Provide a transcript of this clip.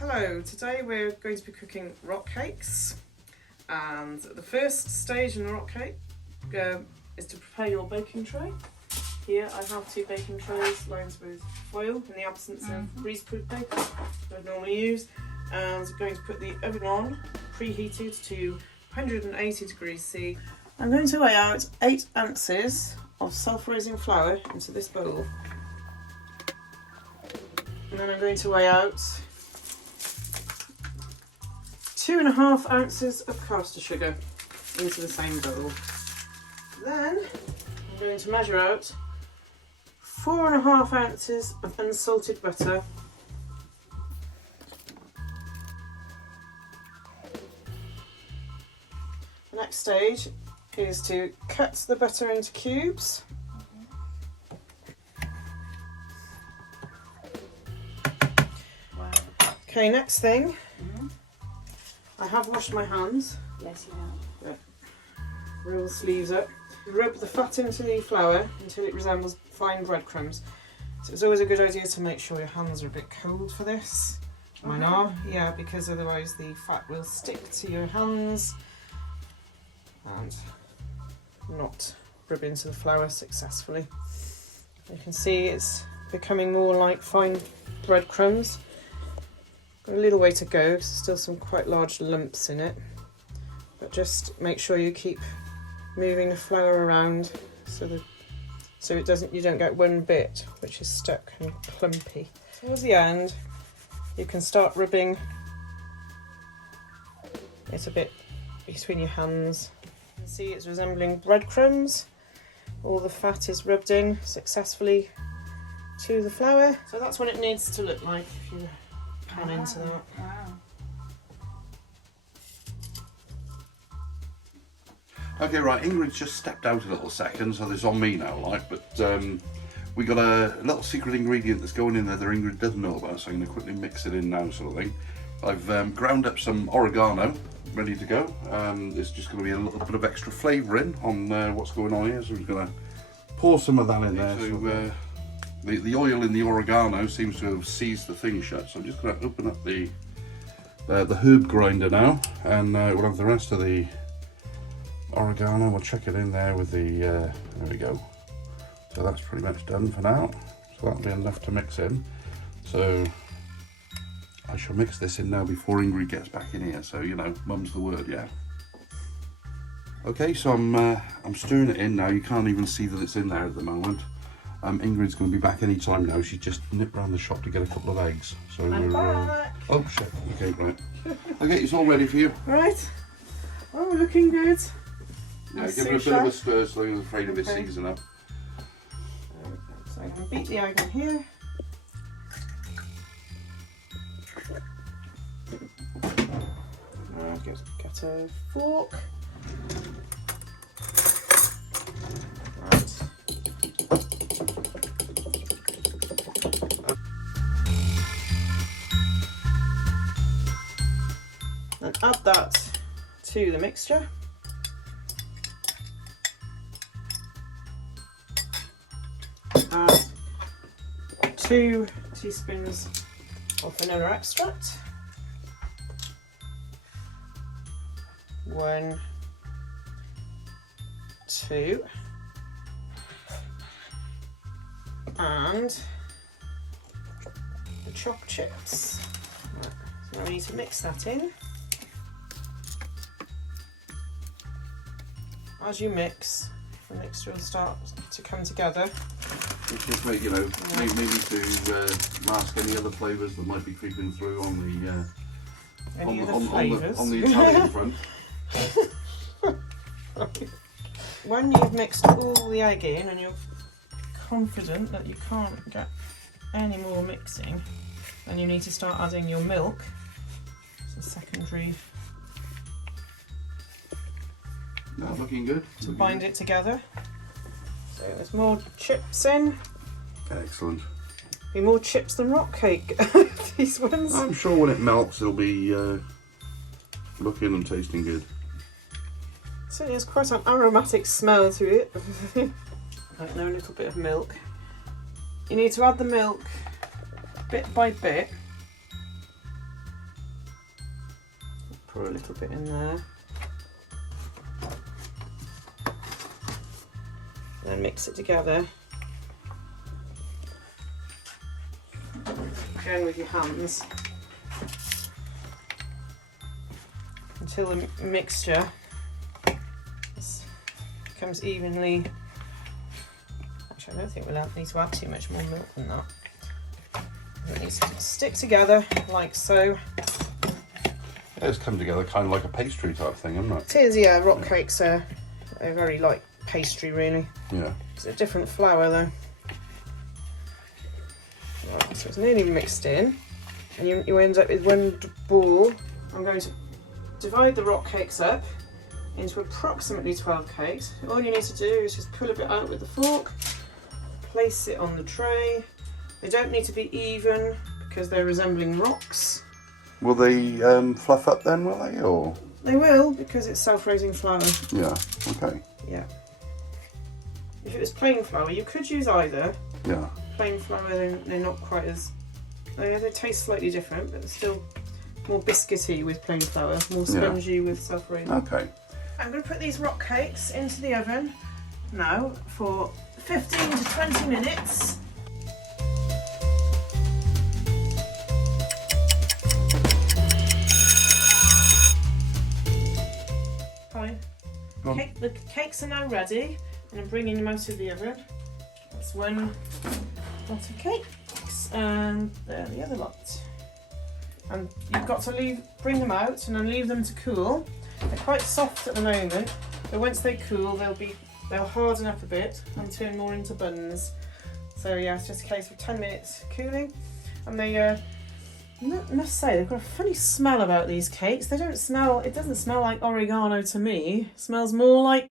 Hello, today we're going to be cooking rock cakes, and the first stage in the rock cake is to prepare your baking tray. Here I have 2 baking trays lined with foil in the absence of greaseproof paper that I normally use, and I'm going to put the oven on, preheated to 180 degrees C. I'm going to weigh out 8 ounces of self-raising flour into this bowl, and then I'm going to weigh out 2.5 ounces of caster sugar into the same bowl. Then I'm going to measure out 4.5 ounces of unsalted butter, the next stage is to cut the butter into cubes. Okay, next thing, I have washed my hands. Yes, you have. Roll the sleeves up. Rub the fat into the flour until it resembles fine breadcrumbs. So it's always a good idea to make sure your hands are a bit cold for this. Mine are, yeah, because otherwise the fat will stick to your hands and not rub into the flour successfully. You can see it's becoming more like fine breadcrumbs. Got a little way to go, still some quite large lumps in it, but just make sure you keep moving the flour around so it doesn't, you don't get one bit which is stuck and clumpy. Towards the end you can start rubbing it a bit between your hands. You can see it's resembling breadcrumbs. All the fat is rubbed in successfully to the flour. So that's what it needs to look like if you pan into that. Wow. Okay, right, Ingrid's just stepped out a little second, so this is on me now, like, but we got a little secret ingredient that's going in there that Ingrid doesn't know about, so I'm going to quickly mix it in now, sort of thing. I've ground up some oregano, ready to go. It's just going to be a little bit of extra flavouring on what's going on here, so we're going to pour some of that in there. So, the oil in the oregano seems to have seized the thing shut, so I'm just going to open up the herb grinder now, and we'll have the rest of the oregano. We'll chuck it in there with the, there we go. So that's pretty much done for now. So that'll be enough to mix in. So I shall mix this in now before Ingrid gets back in here. So, you know, mum's the word, yeah. Okay, so I'm stirring it in now. You can't even see that it's in there at the moment. Ingrid's going to be back any time now. She's just nipped round the shop to get a couple of eggs. So I'm back. Oh shit. Okay, right. Okay, it's all ready for you. Right. Oh, looking good. Yeah, give it a bit of a stir so I'm afraid of it season up. So I can beat the egg in here. Now get a fork. Right. And add that to the mixture. Add 2 teaspoons of vanilla extract, 1, 2, and the chopped chips. Right, so I need to mix that in. As you mix, the mixture will start to come together. Just make, you know, maybe to mask any other flavours that might be creeping through on the on the Italian front. When you've mixed all the egg in and you're confident that you can't get any more mixing, then you need to start adding your milk. It's a secondary. No, looking good. To bind it together. So there's more chips in. Excellent. Be more chips than rock cake. These ones. I'm sure when it melts it'll be looking and tasting good. So there's quite an aromatic smell to it. Right, now a little bit of milk. You need to add the milk bit by bit. pour a little bit in there. Then mix it together. Again with your hands. Until the mixture becomes evenly. Actually, I don't think we'll need to add too much more milk than that. It needs to stick together like so. Yeah, it's come together kind of like a pastry type thing, isn't it? It is, yeah. Rock cakes are very like pastry, really. Yeah. It's a different flour though. Right, so it's nearly mixed in, and you end up with one ball. I'm going to divide the rock cakes up into approximately 12 cakes. All you need to do is just pull a bit out with the fork, place it on the tray. They don't need to be even because they're resembling rocks. Will they fluff up then, will they? Or They will, because it's self-raising flour. yeah, okay. Yeah. If it was plain flour, you could use either. Yeah. Plain flour, they're not quite as... They taste slightly different, but they're still more biscuity with plain flour, more spongy with self-raising. Okay. I'm going to put these rock cakes into the oven now for 15 to 20 minutes. Fine. The cakes are now ready, and I'm bringing them out of the oven. That's one lot of cakes, and there the other lot. And you've got to bring them out and then leave them to cool. They're quite soft at the moment, but once they cool, they'll harden up a bit and turn more into buns. So yeah, it's just a case of 10 minutes cooling, and they I must say they've got a funny smell about these cakes. They don't smell. It doesn't smell like oregano to me. It smells more like.